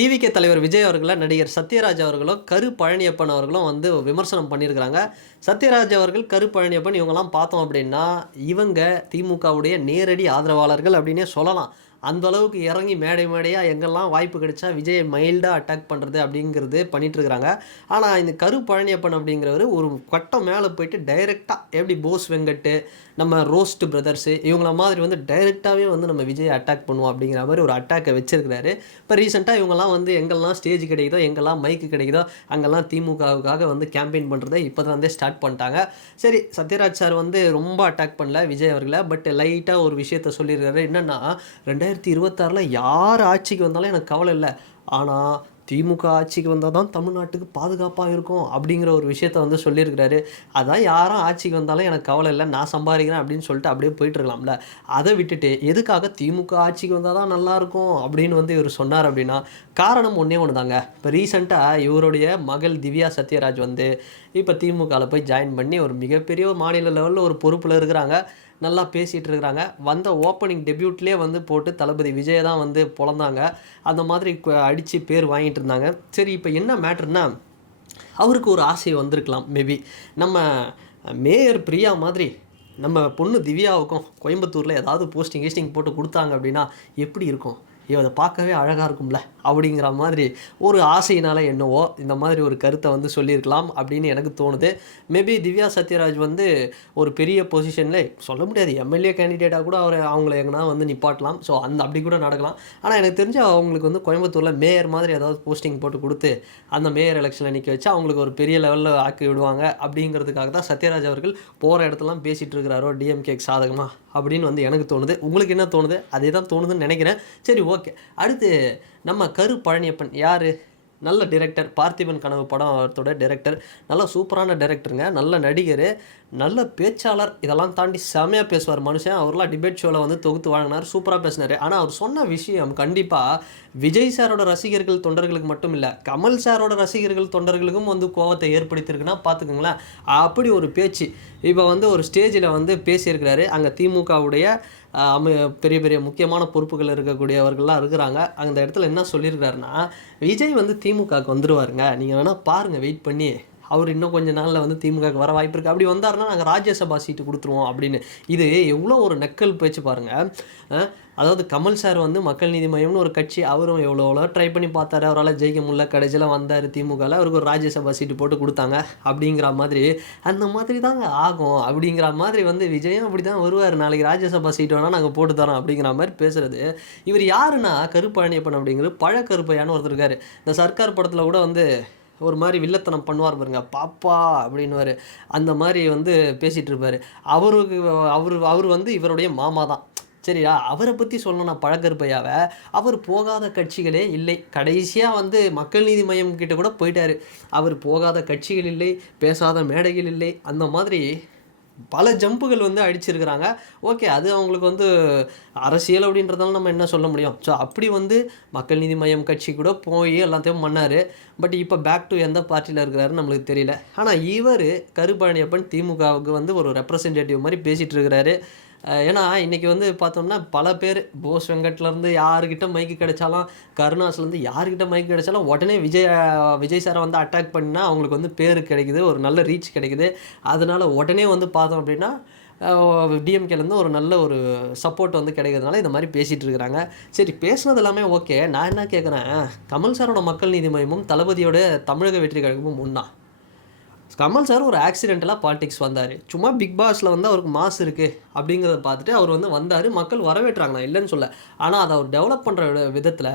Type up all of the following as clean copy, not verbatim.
TVK தலைவர் விஜய் அவர்கள நடிகர் சத்யராஜ் அவர்களும், கரு பழனியப்பன் அவர்களும் வந்து விமர்சனம் பண்ணியிருக்கிறாங்க. சத்யராஜ் அவர்கள், கரு பழனியப்பன் இவங்கலாம் பார்த்தோம் அப்படின்னா, இவங்க திமுகவுடைய நேரடி ஆதரவாளர்கள் அப்படின்னே சொல்லலாம். அந்த அளவுக்கு இறங்கி மேடை மேடையா எங்கெல்லாம் வாய்ப்பு கிடைச்சா விஜய மைல்டா அட்டாக் பண்றது அப்படிங்கிறது பண்ணிட்டு இருக்காங்க. ஆனா இந்த கரு பழனியப்பன் அப்படிங்கிறவரு ஒரு கட்டம் மேல போயிட்டு டைரக்ட்டா எப்படி போஸ் வெங்கட், நம்ம ரோஸ்ட் பிரதர்ஸ் இவங்கள மாதிரி வந்து டைரக்ட்டாவே வந்து நம்ம விஜய அட்டாக் பண்ணுவோம் அப்படிங்கிற மாதிரி ஒரு அட்டாக்க வச்சிருக்கிறாரு. இப்போ ரீசெண்டா இவங்கலாம் வந்து எங்கெல்லாம் ஸ்டேஜ் கிடைக்குதோ, எங்கெல்லாம் மைக் கிடைக்குதோ அங்கெல்லாம் திமுகவுக்காக வந்து கேம்பெயின் பண்றத இப்பதான் வந்து ஸ்டார்ட் பண்ணிட்டாங்க. சரி, சத்யராஜ் சார் வந்து ரொம்ப அட்டாக் பண்ணல விஜய் அவர்கள. பட் லைட்டா ஒரு விஷயத்த சொல்லியிருக்காரு. என்னன்னா 2026ல் யார் ஆட்சிக்கு வந்தாலும் எனக்கு கவலை இல்லை, ஆனால் திமுக ஆட்சிக்கு வந்தால் தான் தமிழ்நாட்டுக்கு பாதுகாப்பாக இருக்கும் அப்படிங்கிற ஒரு விஷயத்த வந்து சொல்லியிருக்கிறாரு. அதான் யாரும் ஆட்சிக்கு வந்தாலும் எனக்கு கவலை இல்லை, நான் சம்பாதிக்கிறேன் அப்படின்னு சொல்லிட்டு அப்படியே போயிட்டு இருக்கலாம்ல. அதை விட்டுட்டு எதுக்காக திமுக ஆட்சிக்கு வந்தால் தான் நல்லாயிருக்கும் அப்படின்னு வந்து இவர் சொன்னார் அப்படின்னா, காரணம் ஒன்றே ஒன்று தாங்க. இப்போ ரீசெண்டாக இவருடைய மகள் திவ்யா சத்யராஜ் வந்து இப்போ திமுகவில் போய் ஜாயின் பண்ணி ஒரு மிகப்பெரிய மாநில லெவலில் ஒரு பொறுப்பில் இருக்கிறாங்க. நல்லா பேசிகிட்டு இருக்கிறாங்க. வந்த ஓப்பனிங் டெபியூட்லேயே வந்து போட்டு தளபதி விஜயை தான் வந்து பொழந்தாங்க. அந்த மாதிரி அடித்து பேர் வாங்கிட்டு இருந்தாங்க. சரி, இப்போ என்ன மேட்டர்னா, அவருக்கு ஒரு ஆசை வந்திருக்கலாம் மேபி. நம்ம மேயர் பிரியா மாதிரி நம்ம பொண்ணு திவ்யாவுக்கும் கோயம்புத்தூரில் ஏதாவது போஸ்டிங் கீஸ்டிங் போட்டு கொடுத்தாங்க அப்படின்னா எப்படி இருக்கும்? ஐயோ, அதை பார்க்கவே அழகாக இருக்கும்ல அப்படிங்கிற மாதிரி ஒரு ஆசையினால் என்னவோ இந்த மாதிரி ஒரு கருத்தை வந்து சொல்லியிருக்கலாம் அப்படின்னு எனக்கு தோணுது. மேபி திவ்யா சத்யராஜ் வந்து ஒரு பெரிய பொசிஷனில் சொல்ல முடியாது, எம்எல்ஏ கேண்டிடேட்டாக கூட அவங்கள எங்கன்னா வந்து நிப்பாட்டலாம். ஸோ அப்படி கூட நடக்கலாம். ஆனால் எனக்கு தெரிஞ்சு அவங்களுக்கு வந்து கோயம்புத்தூரில் மேயர் மாதிரி ஏதாவது போஸ்டிங் போட்டு கொடுத்து அந்த மேயர் எலெக்ஷனில் நிற்க வச்சு அவங்களுக்கு ஒரு பெரிய லெவலில் ஆக்கி விடுவாங்க அப்படிங்கிறதுக்காக தான் சத்யராஜ் அவர்கள் போகிற இடத்துலாம் பேசிகிட்டு இருக்கிறாரோ டிஎம்கேக்கு சாதகமாக அப்படின்னு வந்து எனக்கு தோணுது. உங்களுக்கு என்ன தோணுது? அதே தான் தோணுதுன்னு நினைக்கிறேன். சரி, ஓகே. அடுத்து நம்ம கரு பழனியப்பன் யார்? நல்ல டிரெக்டர். பார்த்திபன் கனவு படத்தோட டிரெக்டர். நல்ல சூப்பரான டிரெக்டருங்க. நல்ல நடிகர், நல்ல பேச்சாளர். இதெல்லாம் தாண்டி செமையாக பேசுவார் மனுஷன். அவர்லாம் டிபேட் ஷோவில் வந்து தொகுத்து வழங்கினார், சூப்பராக பேசினார். ஆனால் அவர் சொன்ன விஷயம் கண்டிப்பாக விஜய் சாரோட ரசிகர்கள் தொண்டர்களுக்கு மட்டும் இல்லை, கமல் சாரோட ரசிகர்கள் தொண்டர்களுக்கும் வந்து கோவத்தை ஏற்படுத்தியிருக்குன்னா பார்த்துக்கோங்களேன். அப்படி ஒரு பேச்சு. இப்போ வந்து ஒரு ஸ்டேஜில் வந்து பேசியிருக்கிறாரு. அங்கே திமுகவுடைய பெரிய பெரிய முக்கியமான பொறுப்புகள் இருக்கக்கூடியவர்கள்லாம் இருக்கிறாங்க. அந்த இடத்துல என்ன சொல்லியிருக்காருன்னா, விஜய் வந்து திமுகவுக்கு வந்துடுவாருங்க, நீங்கள் வேணால் பாருங்கள் வெயிட் பண்ணி, அவர் இன்னும் கொஞ்சம் நாளில் வந்து திமுகவுக்கு வர வாய்ப்பு இருக்குது, அப்படி வந்தாருன்னா நாங்கள் ராஜ்யசபா சீட்டு கொடுத்துருவோம் அப்படின்னு. இது எவ்வளோ ஒரு நக்கல் பேச்சு பாருங்கள். அதாவது கமல் சார் வந்து மக்கள் நீதி மையம்னு ஒரு கட்சி, அவரும் எவ்வளோ ட்ரை பண்ணி பார்த்தாரு, அவரால் ஜெயிக்க முடியல, கடைசியில் வந்தார் திமுகவில், அவருக்கு ஒரு ராஜ்யசபா சீட்டு போட்டு கொடுத்தாங்க அப்படிங்கிற மாதிரி. அந்த மாதிரி தாங்க ஆகும் அப்படிங்கிற மாதிரி வந்து விஜயும் அப்படி தான் வருவார். நாளைக்கு ராஜ்யசபா சீட்டு வேணால் நாங்கள் போட்டு தரோம் அப்படிங்கிற மாதிரி பேசுகிறது. இவர் யாருன்னா கருப்பழனியப்பன் அப்படிங்கிறது பழக்கருப்பையான்னு ஒருத்தர் இருக்கார். இந்த சர்க்கார் படத்தில் கூட வந்து ஒரு மாதிரி வில்லத்தனம் பண்ணுவார் பாருங்க, பாப்பா அப்படின்னுவார். அந்த மாதிரி வந்து பேசிகிட்டு இருப்பார். அவர் வந்து இவருடைய மாமா தான். சரியா? அவரை பற்றி சொல்லணும்னா பழக்கருப்பையாவை, அவர் போகாத கட்சிகளே இல்லை. கடைசியாக வந்து மக்கள் நீதி மையம் கிட்ட கூட போயிட்டார். அவர் போகாத கட்சிகள் இல்லை, பேசாத மேடைகள் இல்லை. அந்த மாதிரி பல ஜம்புகள் வந்து அடிச்சிருக்கிறாங்க. ஓகே, அது அவங்களுக்கு வந்து அரசியல் அப்படின்றதால நம்ம என்ன சொல்ல முடியும்? ஸோ அப்படி வந்து மக்கள் நீதி மையம் கட்சி கூட போய் எல்லாத்தையும் பண்ணார். பட் இப்போ பேக் டு எந்த பார்ட்டியில் இருக்கிறாருன்னு நம்மளுக்கு தெரியல. ஆனால் இவர் கருப்பழனியப்பன் திமுகவுக்கு வந்து ஒரு ரெப்ரசன்டேட்டிவ் மாதிரி பேசிகிட்டு இருக்கிறாரு. ஏன்னா இன்றைக்கி வந்து பார்த்தோம்னா பல பேர் போஸ் வெங்கட்லேருந்து யாருக்கிட்ட மைக்கு கிடைச்சாலும், கருணாஸ்லேருந்து யாருக்கிட்ட மைக்கு கிடைச்சாலும் உடனே விஜய் சாரை வந்து அட்டாக் பண்ணால் அவங்களுக்கு வந்து பேர் கிடைக்குது, ஒரு நல்ல ரீச் கிடைக்குது. அதனால் உடனே வந்து பார்த்தோம் அப்படின்னா டிஎம்கேலேருந்து ஒரு நல்ல ஒரு சப்போர்ட் வந்து கிடைக்கிறதுனால இந்த மாதிரி பேசிகிட்டு இருக்கிறாங்க. சரி, பேசுனது எல்லாமே ஓகே. நான் என்ன கேட்குறேன், கமல் சாரோட மக்கள் நீதி மையமும் தளபதியோட தமிழக வெற்றி கழகமும் ஒன்றா? கமல் சார் ஒரு ஆக்சிடென்டலாக பாலிடிக்ஸ் வந்தார். சும்மா பிக் பாஸில் வந்து அவருக்கு மாஸ் இருக்குது அப்படிங்கிறத பார்த்துட்டு அவர் வந்து வந்தார். மக்கள் வரவேற்றாங்க, நான் இல்லைன்னு சொல்ல. ஆனால் அதை அவர் டெவலப் பண்ணுற விதத்தில்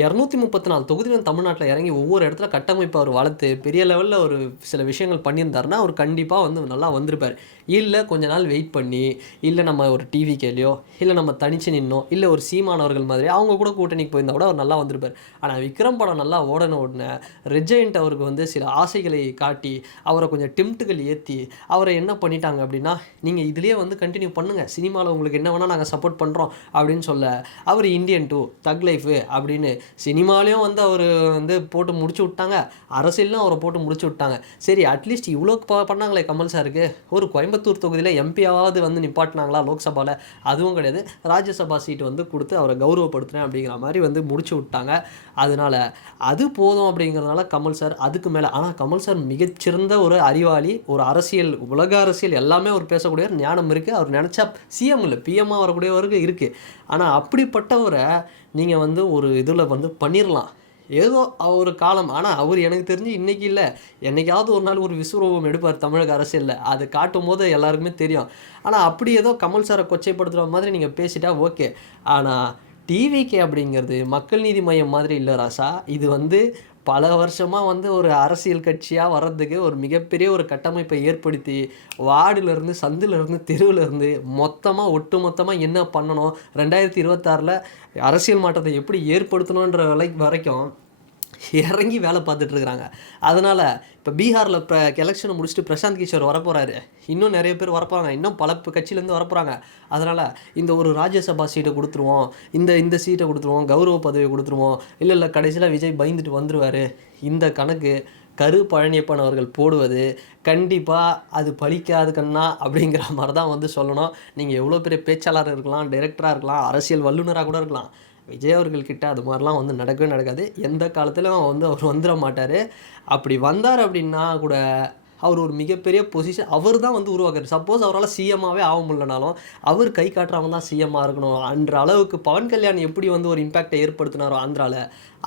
234 தொகுதியிலும் தமிழ்நாட்டில் இறங்கி ஒவ்வொரு இடத்துல கட்டமைப்பு அவர் வளர்த்து பெரிய லெவலில் ஒரு சில விஷயங்கள் பண்ணியிருந்தாருன்னா அவர் கண்டிப்பாக வந்து நல்லா வந்திருப்பார். இல்லை கொஞ்ச நாள் வெயிட் பண்ணி, இல்லை நம்ம ஒரு டிவி கேலியோ, இல்லை நம்ம தனிச்சு நின்னோ, இல்லை ஒரு சீமானவர்கள் மாதிரி அவங்க கூட கூட்டணிக்கு போயிருந்தா கூட அவர் நல்லா வந்திருப்பார். ஆனால் விக்ரம் படம் நல்லா ஓடன ரெஜெண்ட் அவருக்கு வந்து சில ஆசைகளை காட்டி அவரை கொஞ்சம் டிம்ட்டுகள் ஏற்றி அவரை என்ன பண்ணிட்டாங்க அப்படின்னா, நீங்கள் இதுலேயே வந்து கண்டினியூ பண்ணுங்கள், சினிமாவில் உங்களுக்கு என்ன வேணால் நாங்கள் சப்போர்ட் பண்ணுறோம் அப்படின்னு சொல்ல அவர் இந்தியன் 2 தக் லைஃபு அப்படின்னு சினிமாலேயும் வந்து அவர் வந்து போட்டு முடிச்சு விட்டாங்க, அரசியலும் அவரை போட்டு முடிச்சு விட்டாங்க. சரி அட்லீஸ்ட் இவ்வளோ பண்ணாங்களே கமல் சாருக்கு, ஒரு கோயம்புத்தூர் தொகுதியில் எம்பியாவது வந்து நிப்பாட்டினாங்களா லோக்சபாவில்? அதுவும் கிடையாது. ராஜ்யசபா சீட்டு வந்து கொடுத்து அவரை கௌரவப்படுத்துகிறேன் அப்படிங்கிற மாதிரி வந்து முடிச்சு விட்டாங்க. அதனால அது போதும் அப்படிங்கிறதுனால கமல் சார் அதுக்கு மேலே. ஆனால் கமல் சார் மிகச்சிறந்த ஒரு அறிவாளி, ஒரு அரசியல், உலக அரசியல் எல்லாமே அவர் பேசக்கூடிய ஞானம் இருக்குது. அவர் நினச்சா சிஎம் இல்லை பிஎம்மாக வரக்கூடியவருக்கு இருக்குது. ஆனால் அப்படிப்பட்டவரை நீங்கள் வந்து ஒரு இதில் வந்து பண்ணிடலாம். ஏதோ ஒரு காலம். ஆனால் அவர் எனக்கு தெரிஞ்சு இன்றைக்கி இல்லை, என்னைக்காவது ஒரு நாள் ஒரு விஸ்வரூபம் எடுப்பார் தமிழக அரசியலில். அது காட்டும் போது எல்லாருக்குமே தெரியும். ஆனால் அப்படி ஏதோ கமல் சாரை கொச்சைப்படுத்துகிற மாதிரி நீங்கள் பேசிட்டா ஓகே. ஆனால் டிவிகே அப்படிங்கிறது மக்கள் நீதி மையம் மாதிரி இல்லை ராசா. இது வந்து பல வருஷமாக வந்து ஒரு அரசியல் கட்சியாக வர்றதுக்கு ஒரு மிகப்பெரிய ஒரு கட்டமைப்பை ஏற்படுத்தி, வார்டுலேருந்து சந்திலேருந்து தெருவிலேருந்து மொத்தமாக ஒட்டு மொத்தமாக என்ன பண்ணணும், 2026 அரசியல் மாற்றத்தை எப்படி ஏற்படுத்தணுன்ற வரைக்கும் இறங்கி வேலை பார்த்துட்ருக்குறாங்க. அதனால் இப்போ பீகாரில் இப்போ எலெக்ஷனை முடிச்சுட்டு பிரசாந்த் கிஷோர் வரப்போகிறாரு. இன்னும் நிறைய பேர் வரப்போகிறாங்க. இன்னும் பல கட்சியிலேருந்து வரப்போகிறாங்க. அதனால் இந்த ஒரு ராஜ்யசபா சீட்டை கொடுத்துருவோம், இந்த சீட்டை கொடுத்துருவோம், கௌரவ பதவியை கொடுத்துருவோம், இல்லை கடைசியில் விஜய் பயந்துட்டு வந்துடுவார். இந்த கணக்கு பழனியப்பன் அவர்கள் போடுவது கண்டிப்பாக அது பலிக்காது கண்ணா அப்படிங்கிற மாதிரி தான் வந்து சொல்லணும். நீங்கள் எவ்வளோ பெரிய பேச்சாளர் இருக்கலாம், டைரக்டராக இருக்கலாம், அரசியல் வல்லுநராக கூட இருக்கலாம். விஜய் அவர்கள்கிட்ட அது மாதிரிலாம் வந்து நடக்கவே நடக்காது. எந்த காலத்துலையும் வந்து அவர் வந்துட மாட்டார். அப்படி வந்தார் அப்படின்னா கூட அவர் ஒரு மிகப்பெரிய பொசிஷன் அவர் தான் வந்து உருவாக்குறாரு. சப்போஸ் அவரால் சிஎம்மாகவே ஆக முடியலனாலும் அவர் கை காட்டுறவங்க தான் சிஎம்மாக இருக்கணும் அன்ற அளவுக்கு பவன் கல்யாண் எப்படி வந்து ஒரு இம்பேக்டை ஏற்படுத்தினாரோ ஆந்திராவில்,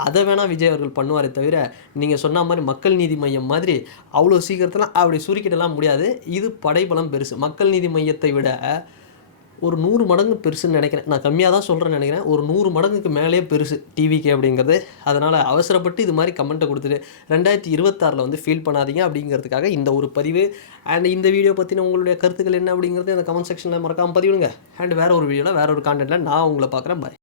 அதை வேணால் விஜய் அவர்கள் பண்ணுவாரே தவிர நீங்கள் சொன்ன மாதிரி மக்கள் நீதி மையம் மாதிரி அவ்வளோ சீக்கிரத்தில் அப்படி சுருக்கிடலாம் முடியாது. இது படைபலம் பெருசு. மக்கள் நீதி மையத்தை விட ஒரு 100 மடங்கு பெருசுன்னு நினைக்கிறேன். நான் கம்மியாக தான் சொல்கிறேன்னு நினைக்கிறேன். ஒரு 100 மடங்குக்கு மேலேயே பெருசு டிவிகே அப்படிங்கிறது. அதனால் அவசரப்பட்டு இது மாதிரி கமெண்ட்டை கொடுத்துட்டு 2026 வந்து ஃபீல் பண்ணாதீங்க அப்படிங்கிறதுக்காக இந்த ஒரு பதிவு. அண்ட் இந்த வீடியோ பற்றின உங்களுடைய கருத்துக்கள் என்ன அப்படிங்கிறது அந்த கமெண்ட் செக்ஷனில் மறக்காமல் பதிவிடுங்க. அண்ட் வேறு ஒரு வீடியோவில் வேறு ஒரு கான்டென்ட்டில் நான் உங்களை பார்க்குறேன். பாய்.